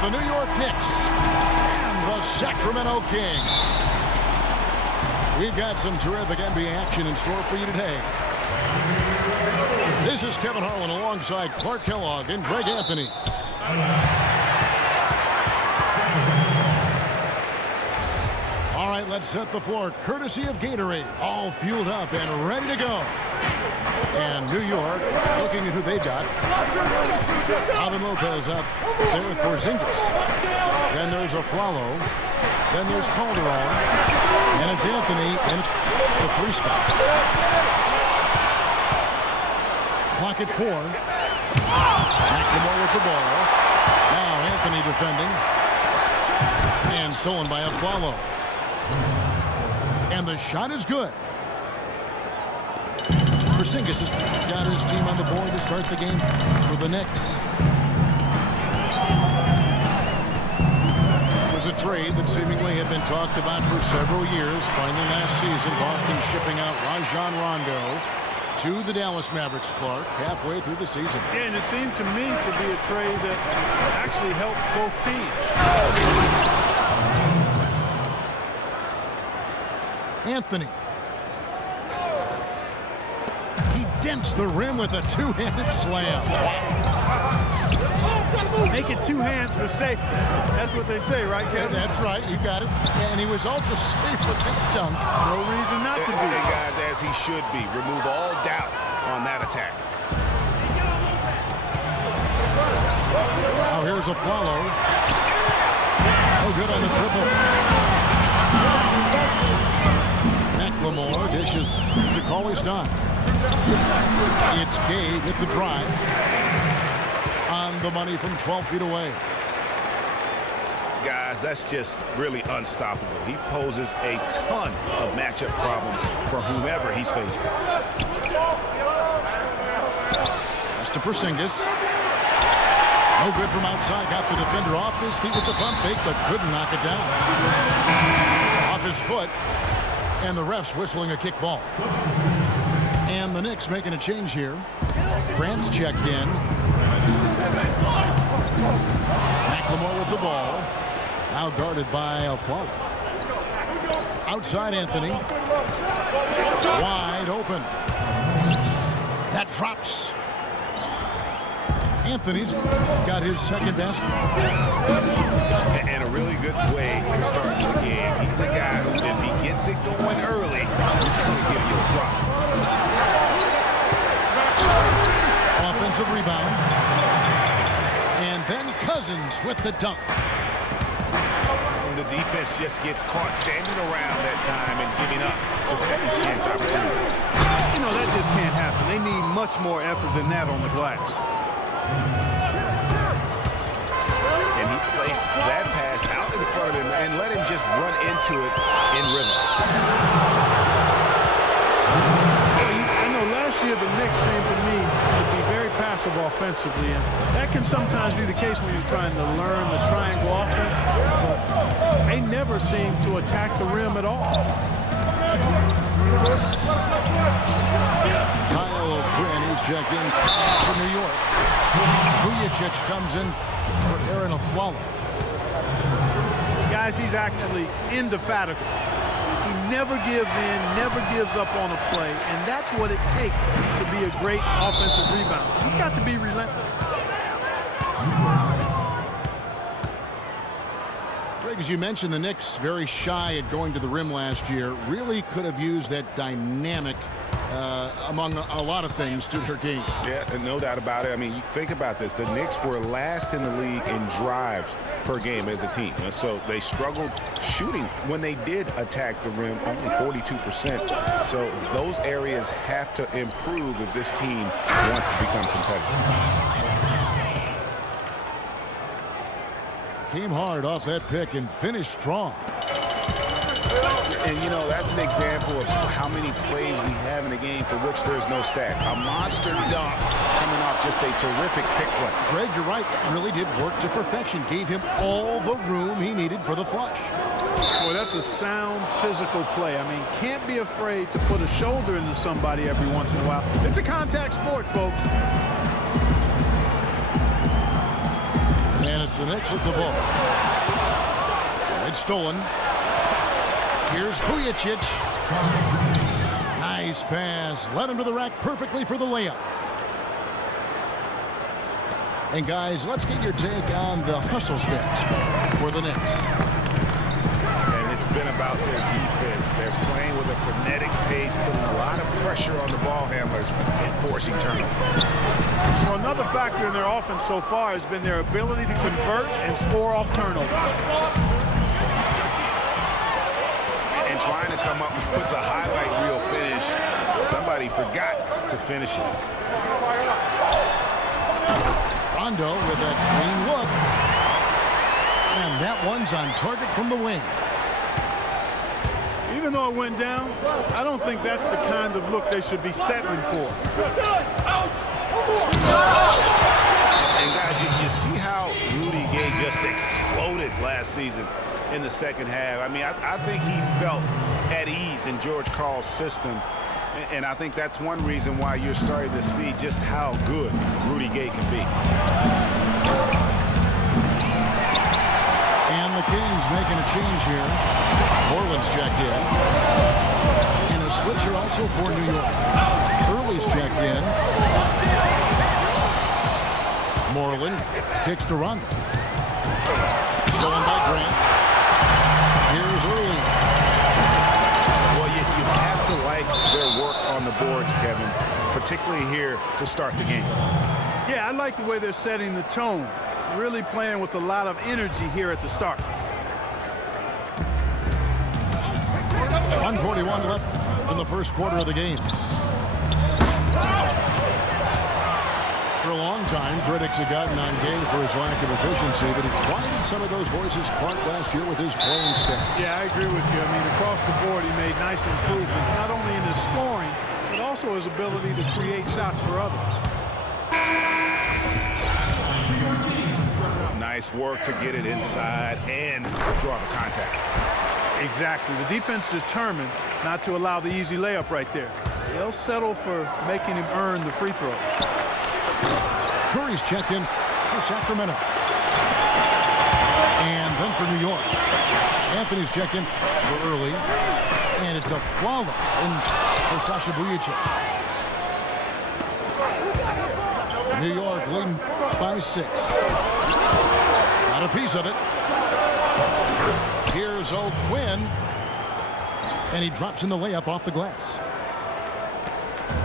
with the New York Knicks and the Sacramento Kings. We've got some terrific NBA action in store for you today. This is Kevin Harlan alongside Clark Kellogg and Greg Anthony. All right, let's set the floor courtesy of Gatorade. All fueled up and ready to go. And New York looking at who they've got. Alvin Lopez up there with Porzingis. Then there's Aflalo. Then there's Calderon. And it's Anthony in the 3 spot. Clock at 4. McLemore with the ball. Now Anthony defending. And stolen by Aflalo. And the shot is good. Porzingis has got his team on the board to start the game for the Knicks. It was a trade that seemingly had been talked about for several years. Finally last season, Boston shipping out Rajon Rondo to the Dallas Mavericks, Clark, halfway through the season. Yeah, and it seemed to me to be a trade that actually helped both teams. Anthony. He dents the rim with a 2-handed slam. Make it 2 hands for safety. That's what they say, right, Kevin? That's right. You got it. And he was also safe with that dunk. No reason not to be. And guys, as he should be. Remove all doubt on that attack. Now here's Aflalo. Oh, good on the triple. McLemore dishes to Cauley-Stein. It's Gay with the drive. On the money from 12 feet away. Guys, that's just really unstoppable. He poses a ton of matchup problems for whomever he's facing. That's to Porzingis. No good from outside. Got the defender off his feet with the pump fake, but couldn't knock it down. Off his foot. And the refs whistling a kick ball. And the Knicks making a change here. Grant's checked in. McLemore with the ball. Now guarded by Aflalo. Outside Anthony. Wide open. That drops. Anthony's got his second basket. And a really good way to start the game. He's a guy who, if he gets it going early, he's going to give you a problem. Offensive rebound. And then Cousins with the dunk. And the defense just gets caught standing around that time and giving up the second chance opportunity. You know, that just can't happen. They need much more effort than that on the glass. And he placed that pass out in front of him and let him just run into it in rhythm. I know last year the Knicks seemed to me to be very passive offensively, and that can sometimes be the case when you're trying to learn the triangle offense, but they never seem to attack the rim at all. Kyle O'Quinn, who's checked in for New York. Vujacic comes in for Aaron Aflalo. Guys, he's actually indefatigable. He never gives in, never gives up on a play, and that's what it takes to be a great offensive rebounder. You've got to be relentless. Greg, as you mentioned, the Knicks very shy at going to the rim last year. Really could have used that dynamic among a lot of things to their game. Yeah, and no doubt about it. I mean, think about this. The Knicks were last in the league in drives per game as a team. And so they struggled shooting. When they did attack the rim, only 42%. So those areas have to improve if this team wants to become competitive. Came hard off that pick and finished strong. And, you know, that's an example of how many plays we have in a game for which there's no stat. A monster dunk coming off just a terrific pick play. Greg, you're right. That really did work to perfection. Gave him all the room he needed for the flush. Boy, that's a sound physical play. I mean, can't be afraid to put a shoulder into somebody every once in a while. It's a contact sport, folks. And a It's the Knicks with the ball. It's stolen. Here's Vujicic. Nice pass. Led him to the rack perfectly for the layup. And guys, let's get your take on the hustle stats for the Knicks. And it's been about their defense. They're playing with a frenetic pace, putting a lot of pressure on the ball handlers and forcing turnovers. So another factor in their offense so far has been their ability to convert and score off turnover. And trying to come up with a highlight reel finish, somebody forgot to finish it. Rondo with that clean look. And that one's on target from the wing. Even though it went down, I don't think that's the kind of look they should be settling for. And guys, you see how Rudy Gay just exploded last season in the second half. I mean, I think he felt at ease in George Karl's system. And I think that's one reason why you're starting to see just how good Rudy Gay can be. And the Kings making a change here. Moreland's checked in. And a switcher also for New York. Early's checked in. Moreland kicks to Rondo. Stolen by Grant. Here's Early. Well, you have to like their work on the boards, Kevin, particularly here to start the game. Yeah, I like the way they're setting the tone. Really playing with a lot of energy here at the start. 1:41 left from the first quarter of the game. For a long time, critics have gotten on Gay for his lack of efficiency, but he quieted some of those voices Clark last year with his playing stats. Yeah, I agree with you. I mean, across the board, he made nice improvements, not only in his scoring, but also his ability to create shots for others. Nice work to get it inside and draw the contact. Exactly. The defense determined not to allow the easy layup right there. They'll settle for making him earn the free throws. Curry's checked in for Sacramento. And then for New York. Anthony's checked in for Early. And it's a follow in for Sasha Vujicic. New York leading by 6. Got a piece of it. Here's O'Quinn. And he drops in the layup off the glass.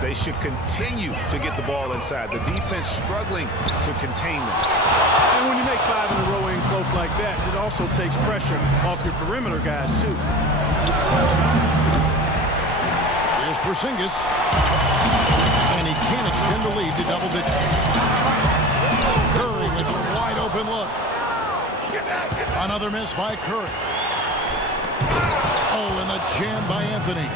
They should continue to get the ball inside. The defense struggling to contain them. And when you make 5 in a row in close like that, it also takes pressure off your perimeter guys, too. Here's Porzingis. And he can't extend the lead to double digits. Curry with a wide open look. Another miss by Curry. Oh, and the jam by Anthony.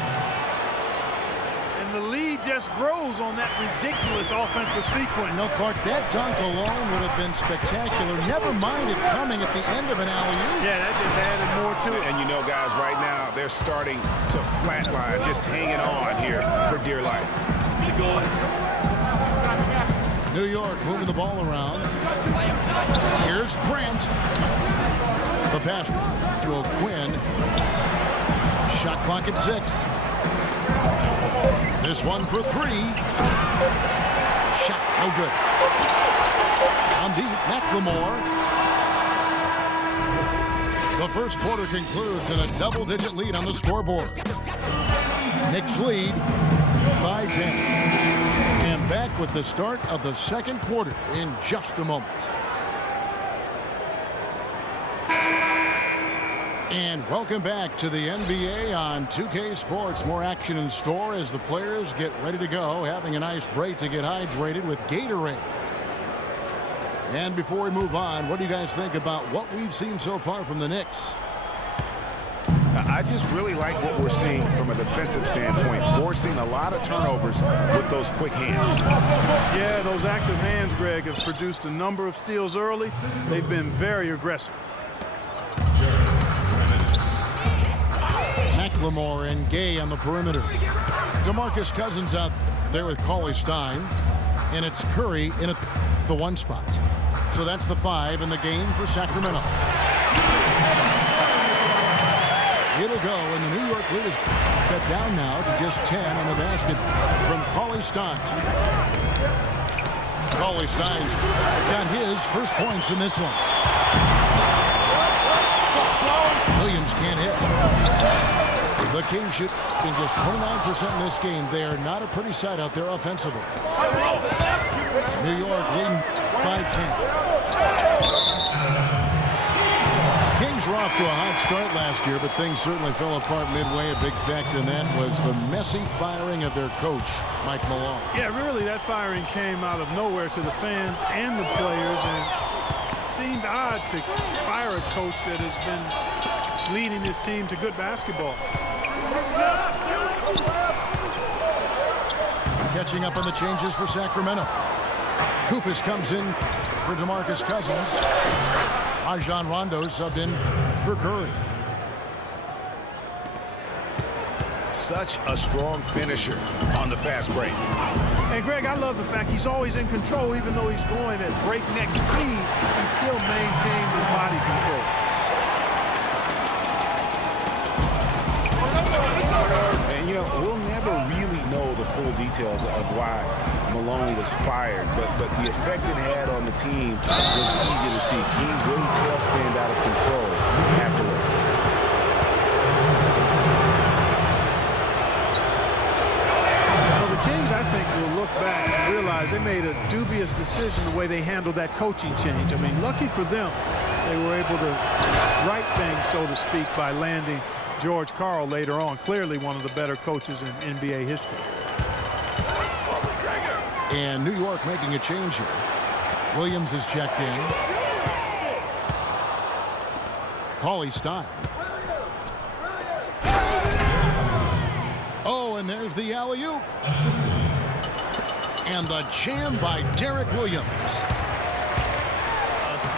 And the lead just grows on that ridiculous offensive sequence. You know, Clark, that dunk alone would have been spectacular. Never mind it coming at the end of an alley-oop. Yeah, that just added more to it. And you know, guys, right now, they're starting to flatline, just hanging on here for dear life. New York moving the ball around. Here's Grant. The pass to O'Quinn. Shot clock at 6. This one for 3. Shot no good. On deep, McLemore. The first quarter concludes in a double-digit lead on the scoreboard. Knicks lead by 10. And back with the start of the second quarter in just a moment. And welcome back to the NBA on 2K Sports. More action in store as the players get ready to go, having a nice break to get hydrated with Gatorade. And before we move on, what do you guys think about what we've seen so far from the Knicks? I just really like what we're seeing from a defensive standpoint, forcing a lot of turnovers with those quick hands. Yeah, those active hands, Greg, have produced a number of steals early. They've been very aggressive. McLemore and Gay on the perimeter. DeMarcus Cousins out there with Cauley Stein. And it's Curry in at the 1 spot. So that's the 5 in the game for Sacramento. It'll go, and the New York lead is cut down now to just 10 on the basket from Cauley Stein. Cauley Stein's got his first points in this one. Williams can't hit. The Kings shoot in just 29% in this game. They are not a pretty sight out there offensively. New York leading by 10. Kings were off to a hot start last year, but things certainly fell apart midway. A big factor in that was the messy firing of their coach, Mike Malone. Yeah, really, that firing came out of nowhere to the fans and the players, and it seemed odd to fire a coach that has been leading his team to good basketball. Catching up on the changes for Sacramento. Koufos comes in for DeMarcus Cousins. Rajon Rondo subbed in for Curry. Such a strong finisher on the fast break. And Greg, I love the fact he's always in control. Even though he's going at breakneck speed, he still maintains his body control. And, you know, we'll never really know the full details of why Malone was fired, but the effect it had on the team was easy to see. Kings really tailspinned out of control afterward. Well, the Kings, I think, will look back and realize they made a dubious decision the way they handled that coaching change. I mean, lucky for them, they were able to right things, so to speak, by landing George Karl later on, clearly one of the better coaches in NBA history. And New York making a change here. Williams is checked in. Cauley Stein. Oh, and there's the alley-oop. And the jam by Derek Williams.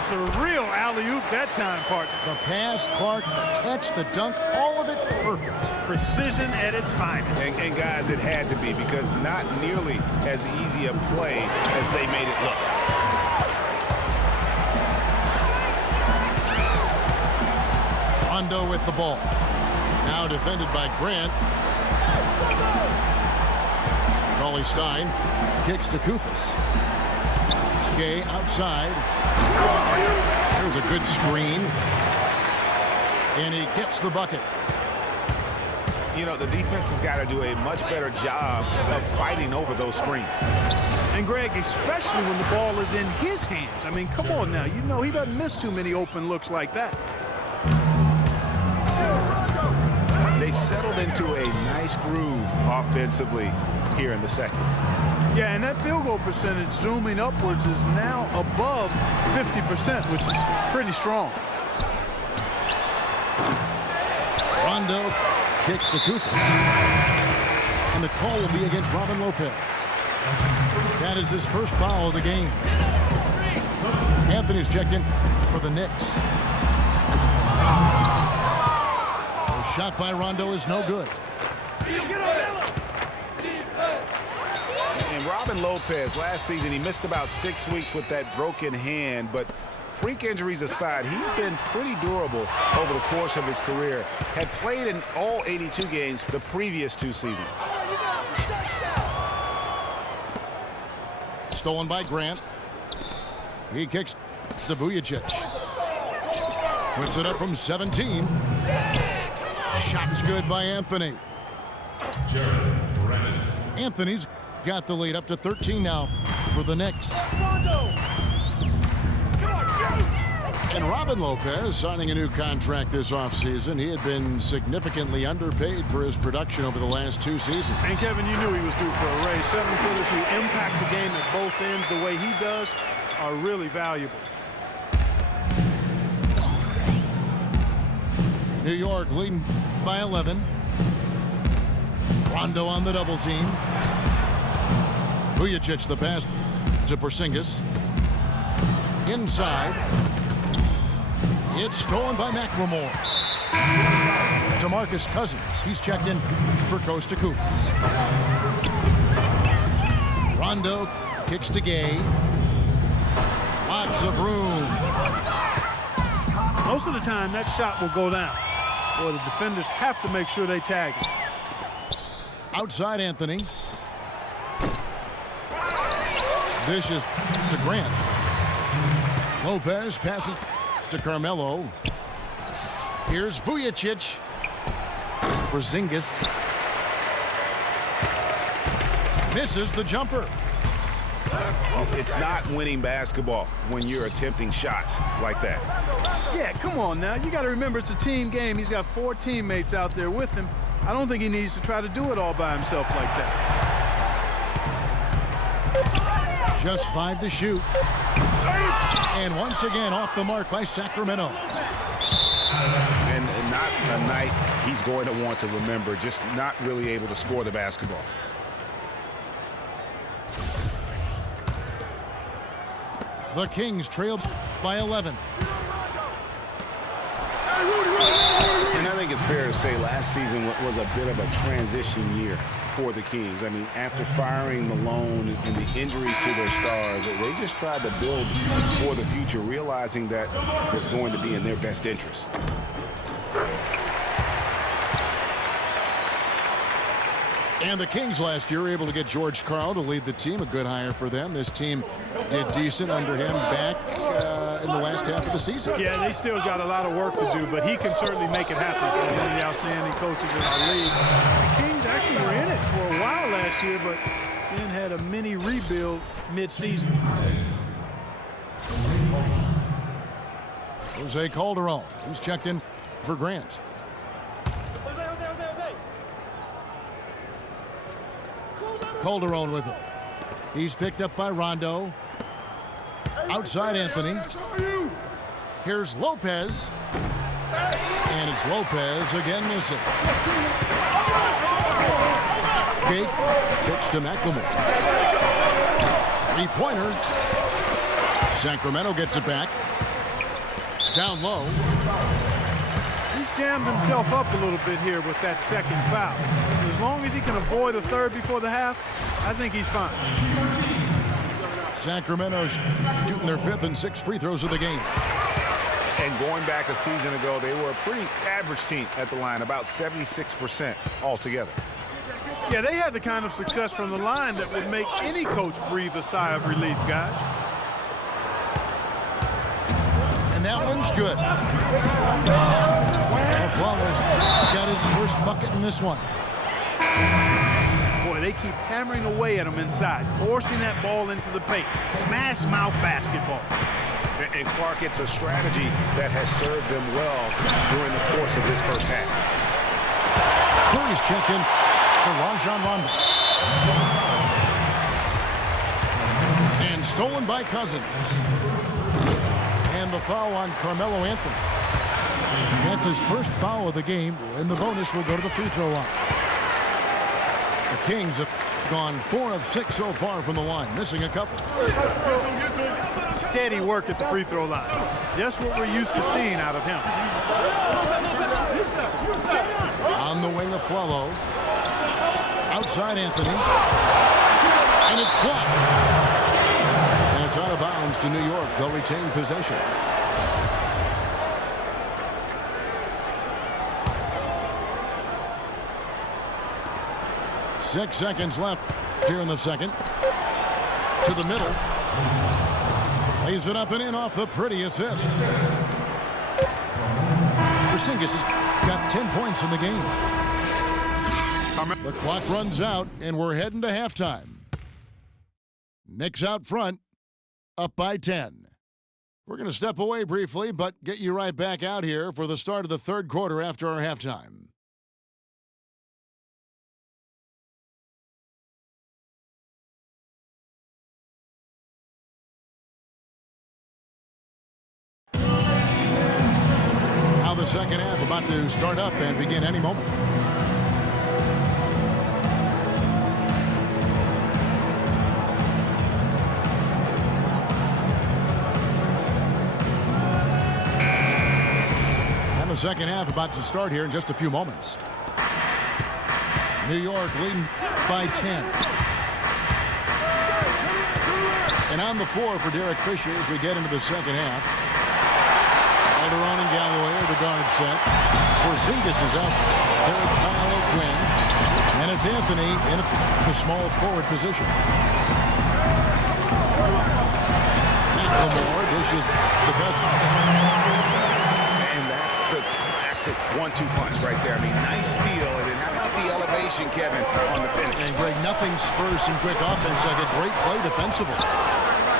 Surreal alley-oop that time, partner. The pass, Clark, the catch, the dunk, all of it perfect. Precision at its finest. And guys, it had to be, because not nearly as easy a play as they made it look. Rondo with the ball. Now defended by Grant. Cauley Stein kicks to Koufos. Gay outside. There's a good screen. And he gets the bucket. You know, the defense has got to do a much better job of fighting over those screens. And Greg, especially when the ball is in his hands. I mean, come on now. You know he doesn't miss too many open looks like that. They've settled into a nice groove offensively here in the second. Yeah, and that field goal percentage zooming upwards is now above 50%, which is pretty strong. Rondo kicks to Koufos. And the call will be against Robin Lopez. That is his first foul of the game. Anthony's checked in for the Knicks. The shot by Rondo is no good. And Robin Lopez, last season, he missed about 6 weeks with that broken hand, but freak injuries aside, he's been pretty durable over the course of his career. Had played in all 82 games the previous 2 seasons. Stolen by Grant. He kicks to Vujacic. Puts it up from 17. Shot's good by Anthony. Anthony's got the lead up to 13 now for the Knicks. And Robin Lopez signing a new contract this offseason. He had been significantly underpaid for his production over the last 2 seasons. And Kevin, you knew he was due for a raise. 7-footers who impact the game at both ends the way he does are really valuable. New York leading by 11. Rondo on the double team. Vujacic the pass to Porzingis. Inside. It's stolen by McLemore. DeMarcus Cousins. He's checked in for Coast to Koufos. Rondo kicks to Gay. Locked Lots of room. Most of the time, that shot will go down. Or the defenders have to make sure they tag him. Outside Anthony. Dishes to Grant. Lopez passes to Carmelo. Here's Vujicic. Porzingis. Misses the jumper. It's not winning basketball when you're attempting shots like that. Yeah, come on now. You got to remember it's a team game. He's got 4 teammates out there with him. I don't think he needs to try to do it all by himself like that. Just 5 to shoot. And once again off the mark by Sacramento. And not a night he's going to want to remember, just not really able to score the basketball. The Kings trail by 11. And I think it's fair to say last season was a bit of a transition year for the Kings. I mean, after firing Malone and the injuries to their stars, they just tried to build for the future, realizing that was going to be in their best interest. And the Kings last year were able to get George Karl to lead the team. A good hire for them. This team did decent under him back in the last half of the season. Yeah, they still got a lot of work to do, but he can certainly make it happen for one of the outstanding coaches in our league. The Kings actually were in it for a while last year, but then had a mini rebuild mid-season. Jose Calderon. He's checked in for Grant. Calderon with it. He's picked up by Rondo. Outside Anthony. Here's Lopez. And it's Lopez again missing. Gate pitch to McLemore. 3-pointer. Sacramento gets it back. Down low. He's jammed himself up a little bit here with that second foul. So as long as he can avoid a third before the half, I think he's fine. Sacramento shooting their 5th and 6th free throws of the game. And going back a season ago, they were a pretty average team at the line, about 76% altogether. Yeah, they had the kind of success from the line that would make any coach breathe a sigh of relief, guys. And that one's good. Flowers got his first bucket in this one. Boy, they keep hammering away at him inside, forcing that ball into the paint. Smash mouth basketball. And Clark, it's a strategy that has served them well during the course of this first half. Curry's checked in for Rajon Rondo. And stolen by Cousins. And the foul on Carmelo Anthony. That's his first foul of the game, and the bonus will go to the free throw line. The Kings have gone 4 of 6 so far from the line, missing a couple. Steady work at the free throw line. Just what we're used to seeing out of him. On the wing of Flello. Outside Anthony. And it's blocked. And it's out of bounds to New York. They'll retain possession. Six seconds left here in the second. To the middle. Lays it up and in off the pretty assist. Porzingis has got 10 points in the game. The clock runs out, and we're heading to halftime. Knicks out front, up by 10. We're going to step away briefly, but get you right back out here for the start of the third quarter after our halftime. The second half about to start up and begin any moment. And the second half about to start here in just a few moments. New York leading by 10. And on the floor for Derek Fisher as we get into the second half. Alderaan and Galloway are the guard set. Porzingis is out there with Kyle O'Quinn. And it's Anthony in the small forward position. McLemore dishes to Cousins. And that's the classic 1-2 punch right there. I mean, nice steal. And then how about the elevation, Kevin, on the finish? And Greg, nothing spurs some quick offense like a great play defensively.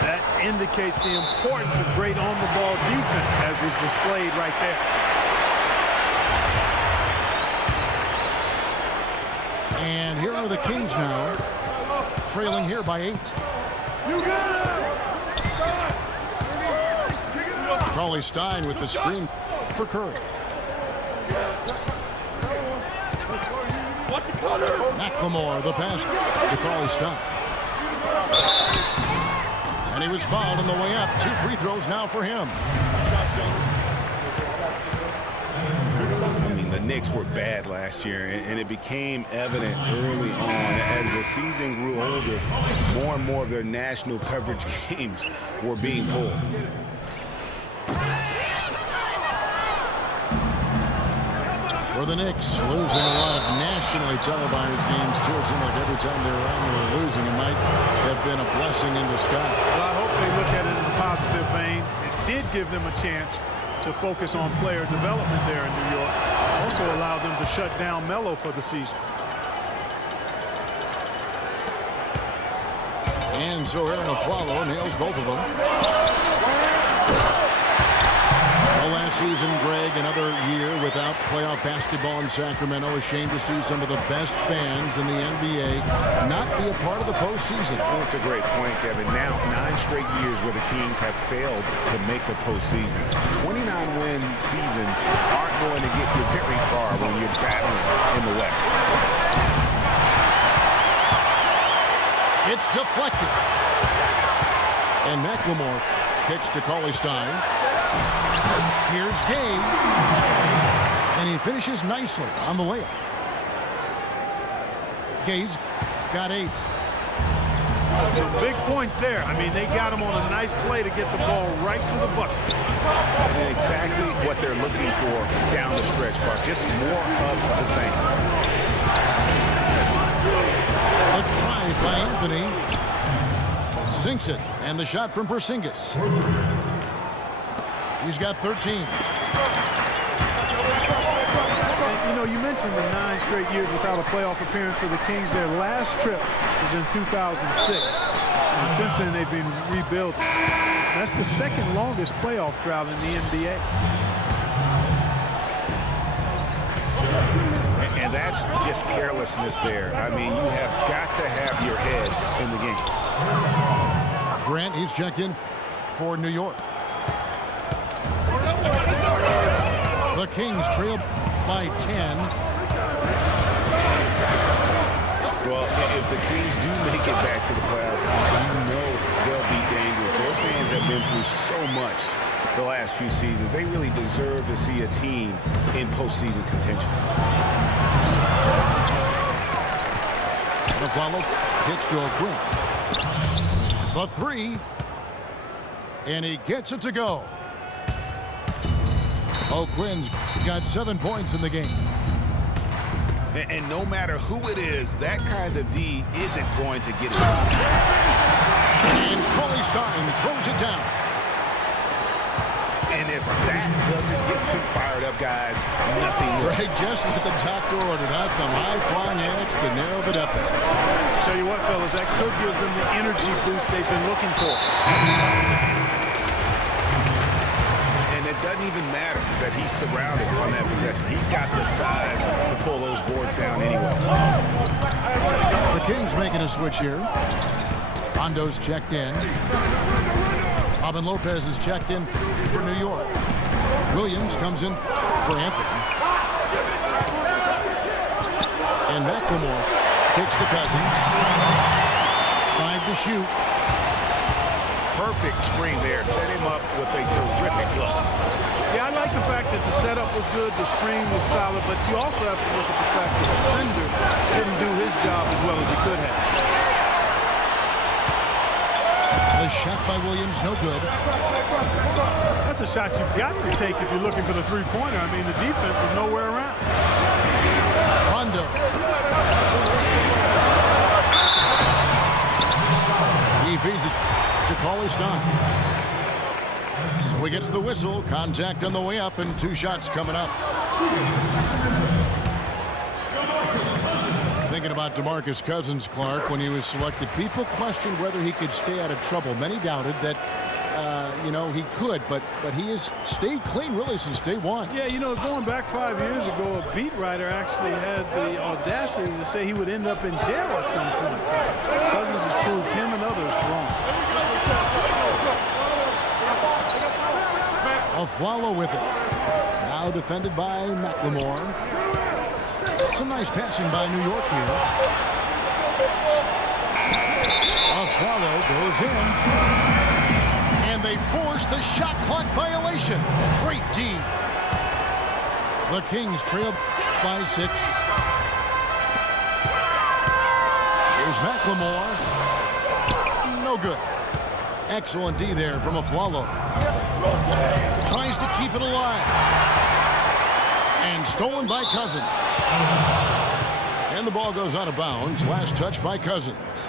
That indicates the importance of great on-the-ball defense, as was displayed right there. And here are the Kings now, trailing here by 8. Cauley-Stein with the screen for Curry. McLemore, the pass to Cauley-Stein. And he was fouled on the way up. 2 free throws now for him. I mean, the Knicks were bad last year, and it became evident early on as the season grew older, more and more of their national coverage games were being pulled. For the Knicks, losing a lot of nationally televised games, too. It seemed like every time they were on, they were losing. It might have been a blessing in disguise. Well, I hope they look at it in a positive vein. It did give them a chance to focus on player development there in New York. Also allowed them to shut down Melo for the season. And so Aaron Aflalo nails both of them. Well, last season, Greg, another year without playoff basketball in Sacramento. A shame to see some of the best fans in the NBA not be a part of the postseason. Well, that's a great point, Kevin. Now, 9 straight years where the Kings have failed to make the postseason. 29-win seasons aren't going to get you very far when you're battling in the West. It's deflected. And McLemore kicks to Cauley-Stein. Here's Gay. And he finishes nicely on the layup. Gay's got 8. Some big points there. I mean, they got him on a nice play to get the ball right to the bucket. And exactly what they're looking for down the stretch, Clark. Just more of the same. The drive by Anthony. Sinks it. And the shot from Porzingis. He's got 13. And, you know, you mentioned the 9 straight years without a playoff appearance for the Kings. Their last trip was in 2006. And since then, they've been rebuilding. That's the second longest playoff drought in the NBA. And that's just carelessness there. I mean, you have got to have your head in the game. Grant, he's checked in for New York. The Kings trail by 10. Well, if the Kings do make it back to the playoffs, you know they'll be dangerous. Their fans have been through so much the last few seasons. They really deserve to see a team in postseason contention. The follow kicks to O'Quinn. The 3. And he gets it to go. O'Quinn's got 7 points in the game. And no matter who it is, that kind of D isn't going to get it. And Cauley-Stein throws it down. And if that doesn't get them fired up, guys, nothing will. Greg, just what the doctor ordered, huh? Some high-flying antics to narrow the deficit. Tell you what, fellas, that could give them the energy boost they've been looking for. It doesn't even matter that he's surrounded on that possession. He's got the size to pull those boards down anyway. The Kings making a switch here. Hondo's checked in. Robin Lopez is checked in for New York. Williams comes in for Anthony. And McLemore kicks to Cousins. 5 to shoot. Perfect screen there. Set him up with a terrific look. Yeah, I like the fact that the setup was good, the screen was solid, but you also have to look at the fact that the defender didn't do his job as well as he could have. The A shot by Williams, no good. That's a shot you've got to take if you're looking for the three-pointer. I mean, the defense was nowhere around. Rondo. He feeds it to Cauley-Stein. So he gets the whistle. Contact on the way up and 2 shots coming up. Thinking about DeMarcus Cousins, Clark, when he was selected, people questioned whether he could stay out of trouble. Many doubted that, he could, but he has stayed clean really since day one. Yeah, going back 5 years ago, a beat writer actually had the audacity to say he would end up in jail at some point. Cousins has proved him and others wrong. Afflalo with it. Now defended by McLemore. Some nice passing by New York here. Afflalo goes in. And they force the shot clock violation. Great D. The Kings trail by 6. Here's McLemore. No good. Excellent D there from Afflalo. Tries to keep it alive. And stolen by Cousins. And the ball goes out of bounds. Last touch by Cousins.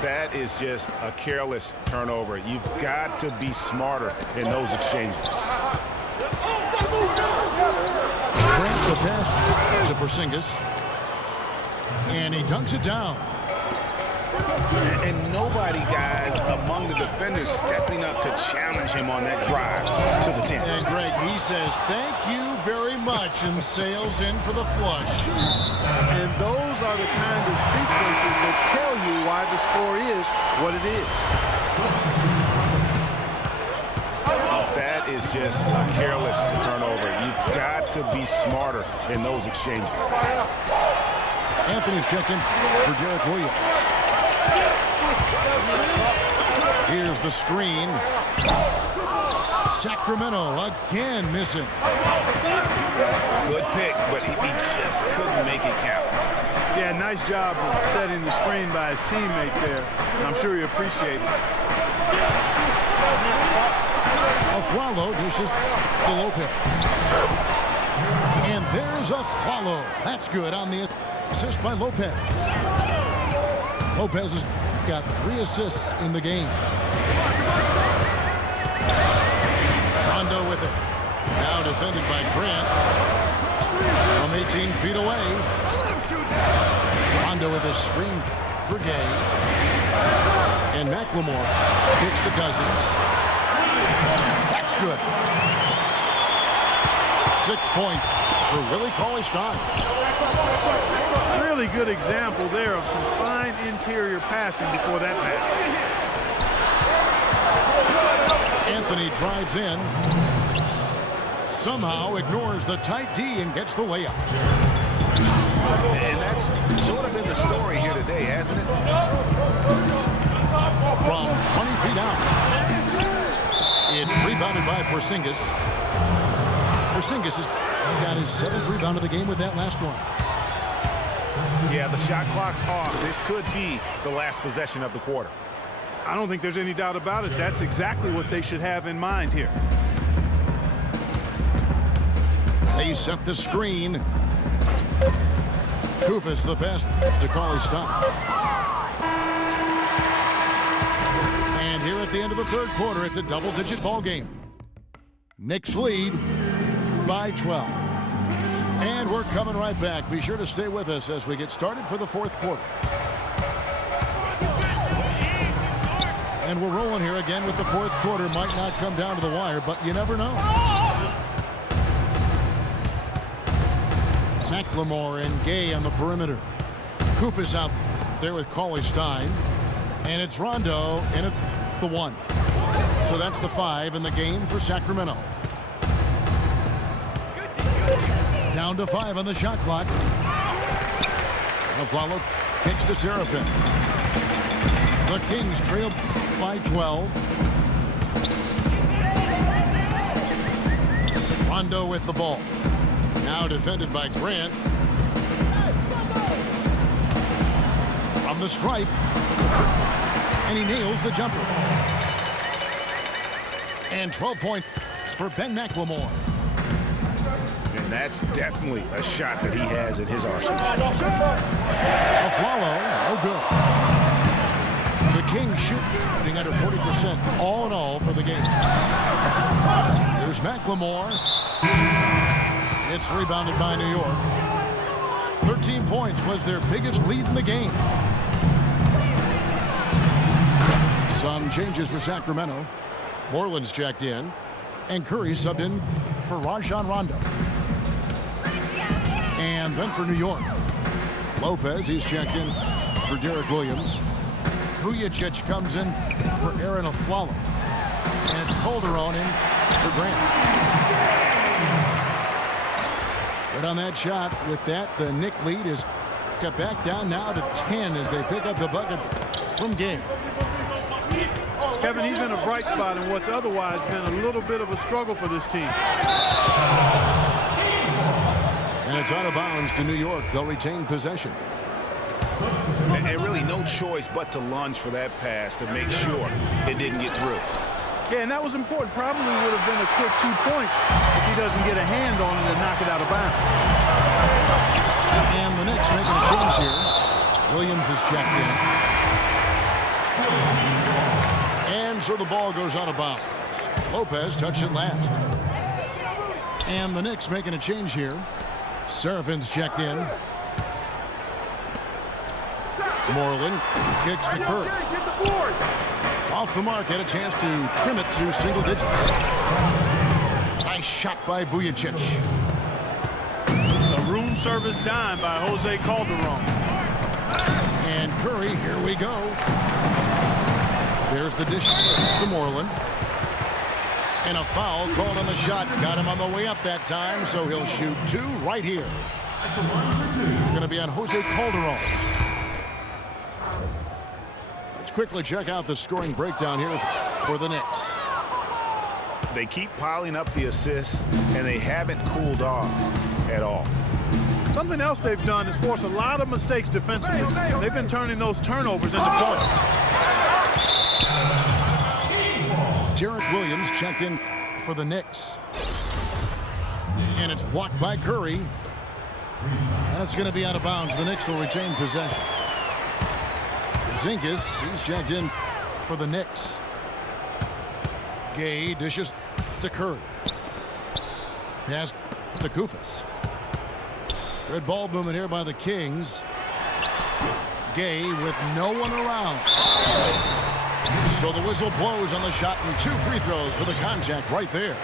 That is just a careless turnover. You've got to be smarter in those exchanges. Grants the pass to Porzingis. And he dunks it down. And nobody, guys, among the defenders stepping up to challenge him on that drive to the 10. And Greg, he says, thank you very much, and sails in for the flush. And those are the kind of sequences that tell you why the score is what it is. That is just a careless turnover. You've got to be smarter in those exchanges. Anthony's checking for Derek Williams. Here's the screen. Sacramento again missing. Good pick, but he just couldn't make it count. Yeah, nice job of setting the screen by his teammate there. And I'm sure he appreciated it. Afflalo dishes to Lopez. And there's Afflalo. That's good on the assist by Lopez. Lopez has got 3 assists in the game. Rondo with it. Now defended by Grant. From 18 feet away. Rondo with a screen for Gay. And McLemore kicks to Cousins. That's good. 6 points for Willie Cauley-Stein. Really good example there of some fine interior passing before that pass. Anthony drives in. Somehow ignores the tight D and gets the layup. And that's sort of been the story here today, hasn't it? From 20 feet out. It's rebounded by Porzingis. Porzingis has got his 7th rebound of the game with that last one. Yeah, the shot clock's off. This could be the last possession of the quarter. I don't think there's any doubt about it. That's exactly what they should have in mind here. They set the screen. Koufos the pass to Cauley-Stein. And here at the end of the 3rd quarter, it's a double-digit ball game. Knicks lead by 12. And we're coming right back. Be sure to stay with us as we get started for the 4th quarter. And we're rolling here again with the 4th quarter. Might not come down to the wire, but you never know. McLemore and Gay on the perimeter. Koufos out there with Cauley-Stein. And it's Rondo in at the 1. So that's the 5 in the game for Sacramento. Down to 5 on the shot clock. Afflalo kicks to Serafin. The Kings trail by 12. Rondo with the ball. Now defended by Grant. From the stripe. And he nails the jumper. And 12 points for Ben McLemore. And that's definitely a shot that he has in his arsenal. A follow, no good. The Kings shooting under 40% all in all for the game. Here's McLemore. It's rebounded by New York. 13 points was their biggest lead in the game. Some changes for Sacramento. Moreland's checked in, and Curry subbed in for Rajon Rondo. And then for New York, Lopez, he's checked in for Derek Williams. Vujacic comes in for Aaron Aflalo. And it's Calderon in for Grant. But on that shot, with that, the Knick lead is cut back down now to 10 as they pick up the bucket from Gay. Kevin, he's been a bright spot in what's otherwise been a little bit of a struggle for this team. And it's out of bounds to New York. They'll retain possession. And really no choice but to lunge for that pass to make sure it didn't get through. Yeah, and that was important. Probably would have been a quick 2 points if he doesn't get a hand on it and knock it out of bounds. And the Knicks making a change here. Williams is checked in. And so the ball goes out of bounds. Lopez touched it last. And the Knicks making a change here. Serafin's checked in. Moreland kicks to Curry. Off the mark, had a chance to trim it to single digits. Nice shot by Vujacic. A room service dime by Jose Calderon. And Curry, here we go. There's the dish to Moreland. And a foul called on the shot. Got him on the way up that time, so he'll shoot 2 right here. It's going to be on Jose Calderon. Let's quickly check out the scoring breakdown here for the Knicks. They keep piling up the assists, and they haven't cooled off at all. Something else they've done is force a lot of mistakes defensively. They've been turning those turnovers into points. Derek Williams checked in for the Knicks. And it's blocked by Curry. That's going to be out of bounds. The Knicks will retain possession. Zinkas, he's checked in for the Knicks. Gay dishes to Curry. Pass to Koufos. Good ball movement here by the Kings. Gay with no one around. So the whistle blows on the shot and 2 free throws for the contact right there.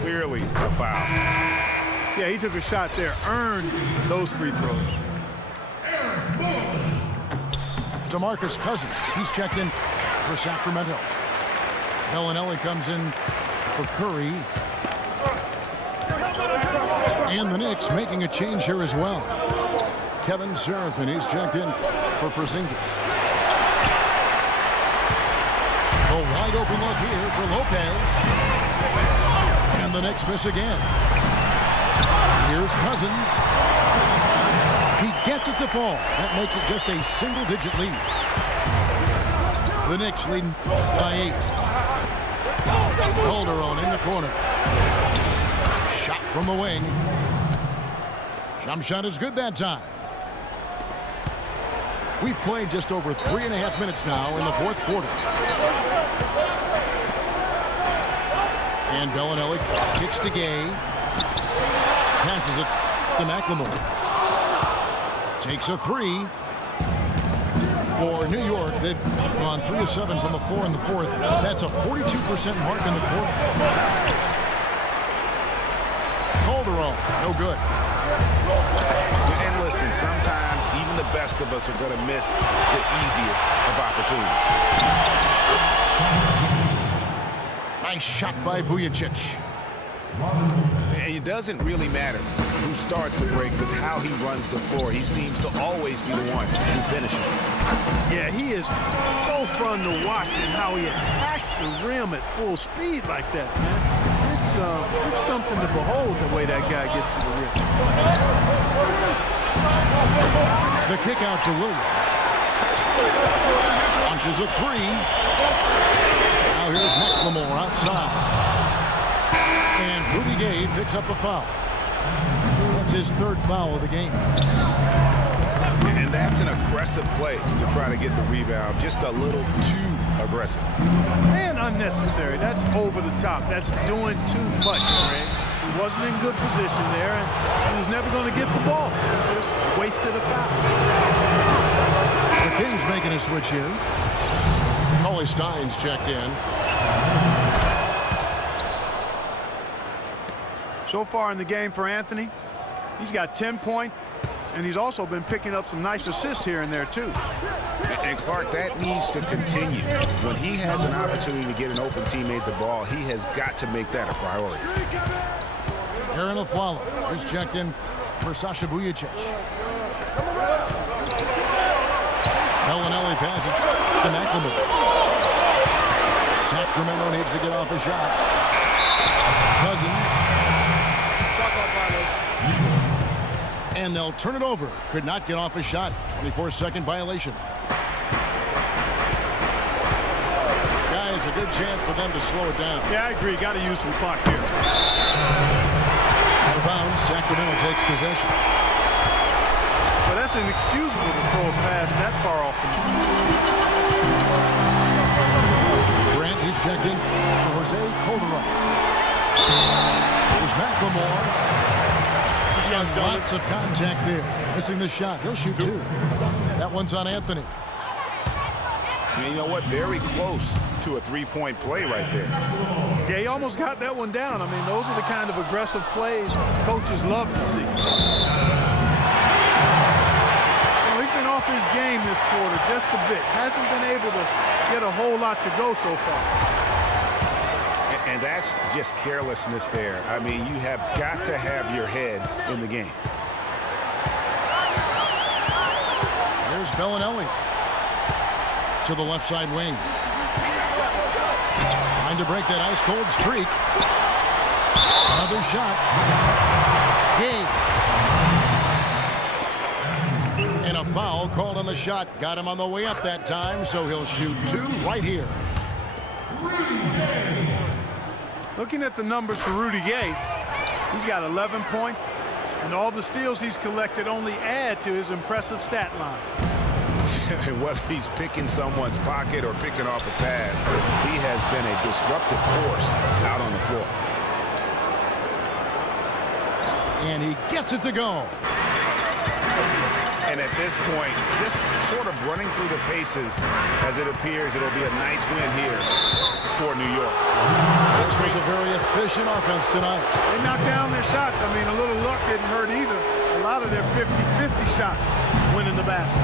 Clearly a foul. Yeah, he took a shot there, earned those free throws. DeMarcus Cousins, he's checked in for Sacramento. Bellinelli comes in for Curry. And the Knicks making a change here as well. Kevin Serafin, he's checked in for Porzingis. A wide open look here for Lopez. And the Knicks miss again. Here's Cousins. He gets it to fall. That makes it just a single-digit lead. The Knicks leading by 8. Calderon in the corner. Shot from the wing. Jump shot is good that time. We've played just over 3.5 minutes now in the 4th quarter. And Bellinelli kicks to Gay. Passes it to McLemore. Takes a 3. For New York, they've gone 3 of 7 from the floor in the 4th. That's a 42% mark in the quarter. Calderon, no good. And listen, sometimes even the best of us are going to miss the easiest of opportunities. Nice shot by Vujacic. And it doesn't really matter who starts the break, but how he runs the floor. He seems to always be the one who finishes. Yeah, he is so fun to watch and how he attacks the rim at full speed like that, man. It's something to behold the way that guy gets to the rim. The kick out to Williams. launches a three. Now here's McLemore outside. And Rudy Gay picks up the foul. That's his third foul of the game. And that's an aggressive play to try to get the rebound. Just a little too aggressive. And unnecessary. That's over the top. That's doing too much, Greg. He wasn't in good position there, and he was never going to get the ball. He just wasted a foul. The Kings making a switch here. Cauley Stein's checked in. So far in the game for Anthony, he's got 10 points, and he's also been picking up some nice assists here and there, too. And Clark, that needs to continue. When he has an opportunity to get an open teammate the ball, he has got to make that a priority. Aaron Aflalo is checked in for Sasha Vujacic. Bellinelli passes to McLemore. Sacramento needs to get off a shot. Cousins. And they'll turn it over. Could not get off a shot. 24-second violation. Guys, a good chance for them to slow it down. Yeah, I agree. Got to use some clock here. Out of bounds, Sacramento takes possession. Well, that's inexcusable to throw a pass that far off the mark. Grant is checked in for Jose Calderon. Here's McLemore. Lots of contact there. Missing the shot. He'll shoot two. That one's on Anthony. And you know what? Very close to a three-point play right there. Yeah, he almost got that one down. I mean, those are the kind of aggressive plays coaches love to see. He's been off his game this quarter just a bit. Hasn't been able to get a whole lot to go so far. And that's just carelessness there. I mean, you have got to have your head in the game. There's Bellinelli to the left side wing. Trying to break that ice-cold streak. Another shot. Game. And a foul called on the shot. Got him on the way up that time, so he'll shoot two right here. Looking at the numbers for Rudy Gay, he's got 11 points, and all the steals he's collected only add to his impressive stat line. Whether he's picking someone's pocket or picking off a pass, he has been a disruptive force out on the floor. And he gets it to go. And at this point, just sort of running through the paces, as it appears it'll be a nice win here for New York. This was a very efficient offense tonight. They knocked down their shots. I mean, a little luck didn't hurt either. A lot of their 50-50 shots went in the basket.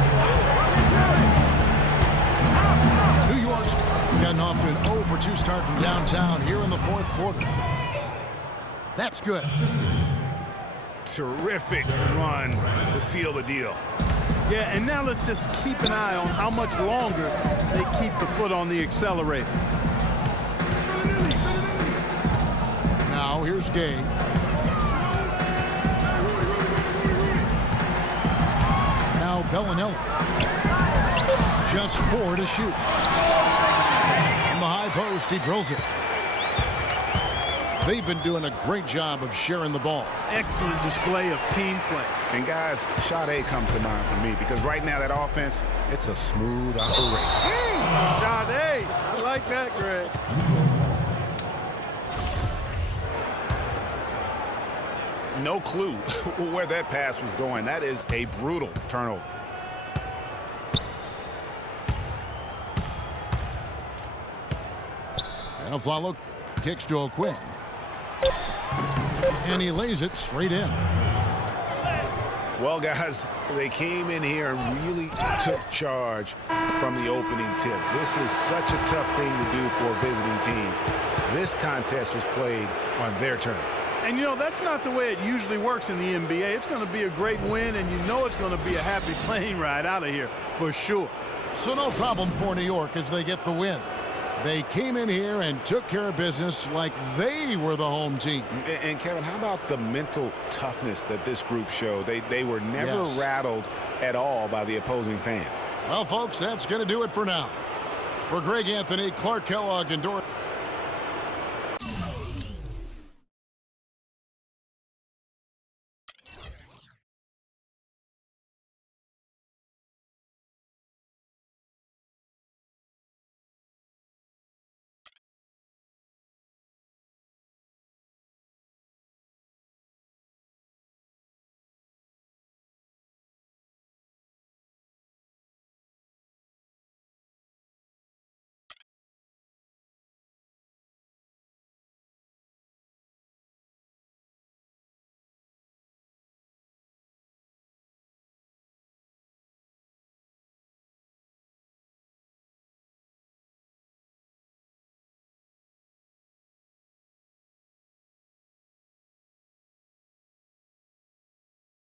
New York's gotten off to an 0-for-2 start from downtown here in the fourth quarter. That's good. Terrific run to seal the deal. Yeah, and now let's just keep an eye on how much longer they keep the foot on the accelerator. Now here's Gay. Now Bellinelli. Just 4 to shoot. From the high post, he drills it. They've been doing a great job of sharing the ball. Excellent display of team play. And guys, shot A comes to mind for me because right now that offense, it's a smooth operation. Shot A. I like that, Greg. No clue where that pass was going. That is a brutal turnover. And Aflalo kicks to O'Quinn. And he lays it straight in. Well, guys, they came in here and really took charge from the opening tip. This is such a tough thing to do for a visiting team. This contest was played on their terms. And, you know, that's not the way it usually works in the NBA. It's going to be a great win, and you know it's going to be a happy plane ride out of here for sure. So no problem for New York as they get the win. They came in here and took care of business like they were the home team. And Kevin, how about the mental toughness that this group showed? They were never rattled at all by the opposing fans. Well, folks, that's going to do it for now. For Greg Anthony, Clark Kellogg, and Doris